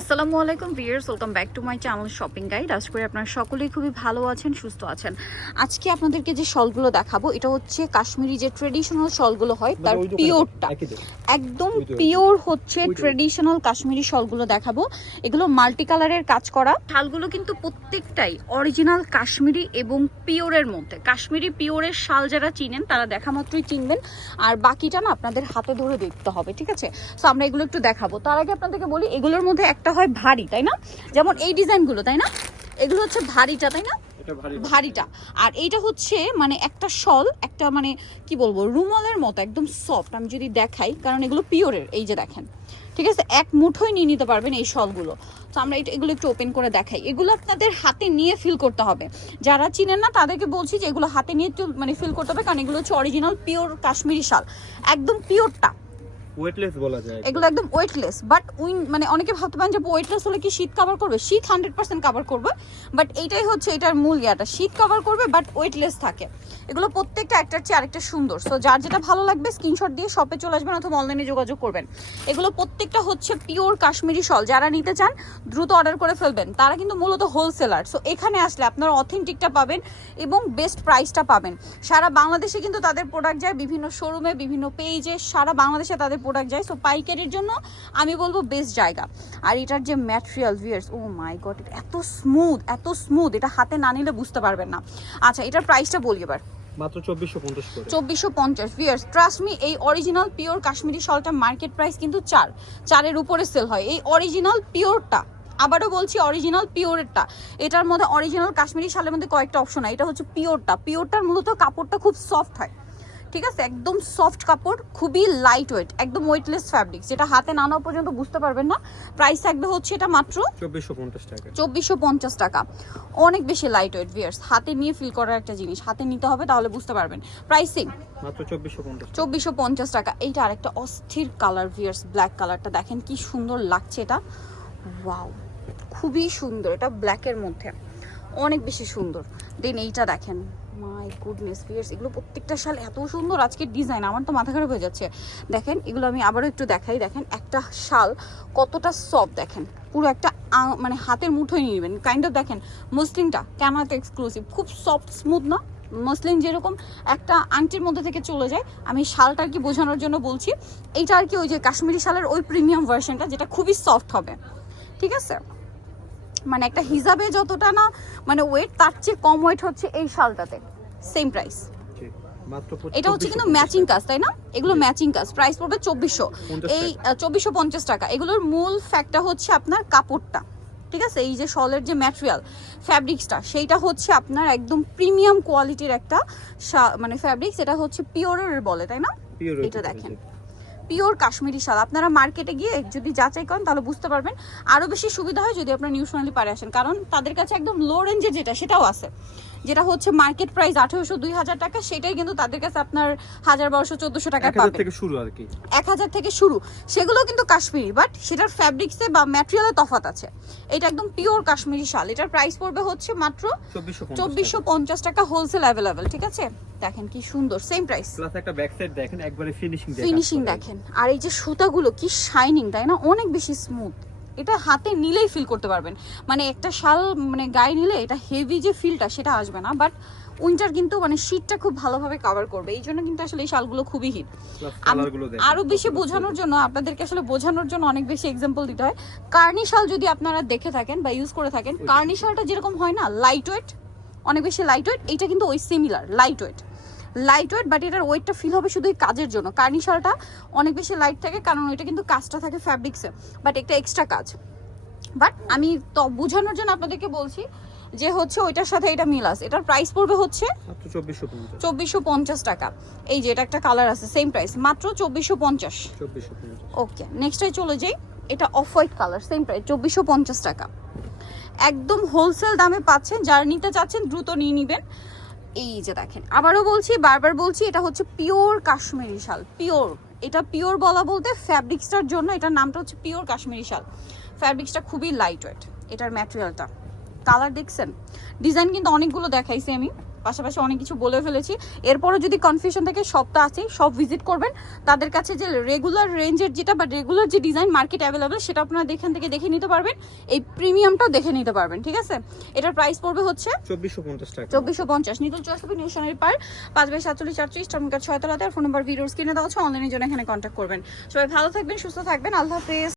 আসসালামু আলাইকুম viewers, welcome back to my channel shopping guide. আশা করি আপনারা সকলেই খুবই ভালো আছেন, সুস্থ আছেন। আজকে আপনাদেরকে যে শলগুলো দেখাবো এটা হচ্ছে কাশ্মীরি যে ট্রেডিশনাল শলগুলো হয় তার পিওরটা, একদম পিওর হচ্ছে ট্রেডিশনাল কাশ্মীরি শলগুলো দেখাবো। এগুলো মাল্টি কালারের কাজ করা শালগুলো, কিন্তু প্রত্যেকটাই অরিজিনাল কাশ্মীরি এবং পিওরের মধ্যে। কাশ্মীরি পিওরের শাল যারা চিনেন তারা দেখা মাত্রই চিনবেন, আর বাকিটা না আপনাদের হাতে ধরে দেখতে হবে, ঠিক আছে? সো আমরা এগুলো একটু দেখাবো। তার আগে আপনাদেরকে বলি, এগুলোর মধ্যে একটা হয় ভারী, তাই না? যেমন এই ডিজাইনগুলো, তাই না? এগুলো হচ্ছে ভারীটা, তাই না? ভারীটা। আর এইটা হচ্ছে মানে একটা শল, একটা মানে কি বলবো, রুমালের মতো একদম সফট। আমি যদি দেখাই, কারণ এগুলো পিওরের, এই যে দেখেন, ঠিক আছে? এক মুঠোয় নিয়ে নিতে পারবেন এই শলগুলো। তো আমরা এগুলো একটু ওপেন করে দেখাই। এগুলো আপনাদের হাতে নিয়ে ফিল করতে হবে। যারা চিনেন না তাদেরকে বলছি যে এগুলো হাতে নিয়ে একটু মানে ফিল করতে হবে, কারণ এগুলো হচ্ছে অরিজিনাল পিওর কাশ্মীরি শাল, একদম পিওরটা। ওয়েটলেস বলা যায়, এগুলো একদম ওয়েটলেস। বাট মানে অনেকে ভাবতে পারেন যে ওয়েটলেস হলে কি শীত কভার করবে? শীত 100% কভার করবে, বাট এইটাই হচ্ছে এটার মূল ইয়াটা, শীত কভার করবে বাট ওয়েটলেস থাকে। এগুলো প্রত্যেকটা একটার চেয়ে আরেকটা সুন্দর। সো যার যেটা ভালো লাগবে স্ক্রিনশট দিয়ে শপে চলে আসবেন অথবা অনলাইনে যোগাযোগ করবেন। এগুলো প্রত্যেকটা হচ্ছে পিওর কাশ্মীরি শল। যারা নিতে চান দ্রুত অর্ডার করে ফেলবেন, তারা কিন্তু মূলত হোলসেলার। সো এখানে আসলে আপনারা অথেন্টিকটা পাবেন এবং বেস্ট প্রাইসটা পাবেন। সারা বাংলাদেশে কিন্তু তাদের প্রোডাক্ট যায়, বিভিন্ন শোরুমে, বিভিন্ন পেজে, সারা বাংলাদেশে তাদের প্রোডাক্ট যায়। সো পাইকারির জন্য আমি বলবো বেস্ট জায়গা। আর এটার যে ম্যাটেরিয়াল ভিউয়ার্স, ও মাই গড, এত স্মুথ, এত স্মুথ, এটা হাতে না নিলে বুঝতে পারবেন না। আচ্ছা, এটার প্রাইসটা বলি এবার। মাত্র 2450 করে। 2450 ভিউয়ার্স, ট্রাস্ট মি, এই অরিজিনাল পিওর কাশ্মীরি শলটা মার্কেট প্রাইস কিন্তু 4-এর উপরে সেল হয়। এই অরিজিনাল পিওরটা, আবারও বলছি অরিজিনাল পিওরেরটা। এটার মধ্যে অরিজিনাল কাশ্মীরি শালের মধ্যে কয়েকটা অপশন হয়, এটা হচ্ছে পিওরটা। পিওরটার মূলত কাপড়টা খুব সফট হয়, ঠিক আছে? একদম সফট কাপড়, খুবই লাইট ওয়েট, একদম ওয়েটলেস ফ্যাব্রিক, যেটা হাতে না নেওয়া পর্যন্ত বুঝতে পারবেন না। প্রাইস থাকবে হচ্ছে এটা মাত্র 2450 টাকা। 2450 টাকা। অনেক বেশি লাইট ওয়েট ভিউয়ার্স, হাতে নিয়ে ফিল করার একটা জিনিস, হাতে নিতে হবে তাহলে বুঝতে পারবেন। প্রাইসিং মাত্র 2450। 2450 টাকা। এইটা আরেকটা অস্থির কালার ভিউয়ার্স, ব্ল্যাক কালারটা দেখেন কি সুন্দর লাগছে এটা। ওয়াও, খুবই সুন্দর, এটা ব্ল্যাকের মধ্যে অনেক বেশি সুন্দর। দেন এইটা দেখেন, মাই গুডনেস ভিউয়ার্স, এগুলো প্রত্যেকটা শাল এত সুন্দর। আজকের ডিজাইন আমার তো মাথা খারাপ হয়ে যাচ্ছে। দেখেন এগুলো আমি আবারও একটু দেখাই, দেখেন একটা শাল কতটা সফট, দেখেন পুরো একটা মানে হাতের মুঠোয় নিয়ে নেবেন কাইন্ড অফ। দেখেন মসলিনটা কেন এত এক্সক্লুসিভ, খুব সফট স্মুথ না? মসলিন যেরকম একটা আংটির মধ্যে থেকে চলে যায়, আমি শালটা আর কি বোঝানোর জন্য বলছি। এইটা আর কি ওই যে কাশ্মীরি শালের ওই প্রিমিয়াম ভার্সনটা, যেটা খুবই সফট হবে, ঠিক আছে? মানে একটা হিজাবে যতটা না মানে ওয়েট, তার চেয়ে কম ওয়েট হচ্ছে এই শালটাতে। Same price. এটা হচ্ছে কিন্তু ম্যাচিং কাজ, তাই না? এগুলো ম্যাচিং কাজ। প্রাইস পড়বে 2400। এই 2450 টাকা। এগুলোর মূল ফ্যাক্টটা হচ্ছে আপনার কাপড়টা, ঠিক আছে? এই যে শলের যে ম্যাটেরিয়াল ফ্যাব্রিক্সটা, সেইটা হচ্ছে আপনার একদম প্রিমিয়াম কোয়ালিটির একটা মানে ফ্যাব্রিক্স। এটা হচ্ছে পিওরের বলে, তাই না? এটা দেখেন পিওর কাশ্মীরি শাল। আপনারা মার্কেটে গিয়ে যদি যাচাই করেন তাহলে বুঝতে পারবেন। আরও বেশি সুবিধা হয় যদি আপনারা নিউ সোনালী পারে আসেন, কারণ তাদের কাছে একদম লো রেঞ্জে যেটা, সেটাও আছে। যেটা হচ্ছে মার্কেট প্রাইস 1800-2000 টাকা, সেটাই কিন্তু তাদের কাছে আপনার 1200-1400 টাকায় পাবেন। 1000 থেকে শুরু আর কি, 1000 থেকে শুরু। সেগুলো কিন্তু কাশ্মীরি, বাট সেটার ফ্যাব্রিক্সে বা ম্যাটেরিয়ালে তফাৎ আছে। এটা একদম পিওর কাশ্মীরি শাল। এটার প্রাইস পড়বে হচ্ছে মাত্র 2450 টাকা, হোলসেল অ্যাভেলেবেল, ঠিক আছে? দেখেন কি সুন্দর, সেম প্রাইস। প্লাস একটা ব্যাক সাইড দেখেন, একবারে ফিনিশিং দেখেন। আর এই যে সুতাগুলো কি শাইনিং, তাই না? অনেক বেশি স্মুথ। এটা হাতে নিলেই ফিল করতে পারবেন। মানে একটা শাল মানে গায়ে নিলে এটা হেভি যে ফিলটা সেটা আসবে না, বাট উইন্টার কিন্তু মানে শীতটা খুব ভালোভাবে কভার করবে। এই জন্য কিন্তু আসলে এই শালগুলো খুবই হিট। আরো বেশি বোঝানোর জন্য, আপনাদেরকে আসলে বোঝানোর জন্য অনেক বেশি এক্সাম্পল দিতে হয়। কার্নি শাল যদি আপনারা দেখে থাকেন বা ইউজ করে থাকেন, কার্নি শালটা যেরকম হয় না লাইট ওয়েট, অনেক বেশি লাইট ওয়েট, এইটা কিন্তু ওই সিমিলার লাইট ওয়েট, বাট এটার ওয়েটটা ফিল হবে শুধু এই কাজের জন্য। কার্নি শালটা অনেক বেশি লাইট থাকে কারণ ওইটা কিন্তু কাজটা থাকে ফ্যাব্রিক্সে, বাট একটা এক্সট্রা কাজ। বাট আমি তো বোঝানোর জন্য আপনাদেরকে বলছি যে হচ্ছে ওইটার সাথে এটা মিল আছে। এটার প্রাইস পড়বে হচ্ছে 2450 টাকা। এই যে এটা একটা কালার আছে, সেম প্রাইস, মাত্র 2450। ওকে, নেক্সটে চলে যাই। এটা off white colour, same price 2450 টাকা। একদম হোলসেল দামে পাচ্ছেন, যারা নিতে চাচ্ছেন দ্রুত নিয়ে নেবেন। এই যে দেখেন, আবারও বলছি, বারবার বলছি, এটা হচ্ছে পিওর কাশ্মীরি শাল। পিওর, এটা পিওর বলা বলতে ফ্যাব্রিক্সটার জন্য এটার নামটা হচ্ছে পিওর কাশ্মীরি শাল। ফ্যাব্রিক্সটা খুবই লাইট ওয়েট। এটার ম্যাটেরিয়ালটা, কালার দেখছেন, ডিজাইন কিন্তু অনেকগুলো দেখাইছি আমি। পাশাপাশি অনেক কিছু বলে ফেলেছি। এরপরও যদি কনফিউশন থাকে, সবটা আছে, সব ভিজিট করবেন। তাদের কাছে যে রেগুলার রেঞ্জের যেটা বা রেগুলার যে ডিজাইন মার্কেট অ্যাভেলেবেল সেটা আপনারা এখান থেকে দেখে নিতে পারবেন, এই প্রিমিয়ামটাও দেখে নিতে পারবেন, ঠিক আছে? এটার প্রাইস পড়বে হচ্ছে 2450 টাকা। 2450। নিতুল চয়েসবি নিউ সোনারি পার 5/47 টার্মিনাল 6 তলাতে। আর ফোন নাম্বার ভিডিওর স্ক্রিনে দেওয়া আছে, অনলাইনের জন্য এখানে কন্ট্যাক্ট করবেন। সবাই ভালো থাকবেন, সুস্থ থাকবেন, আল্লাহ হাফেজ।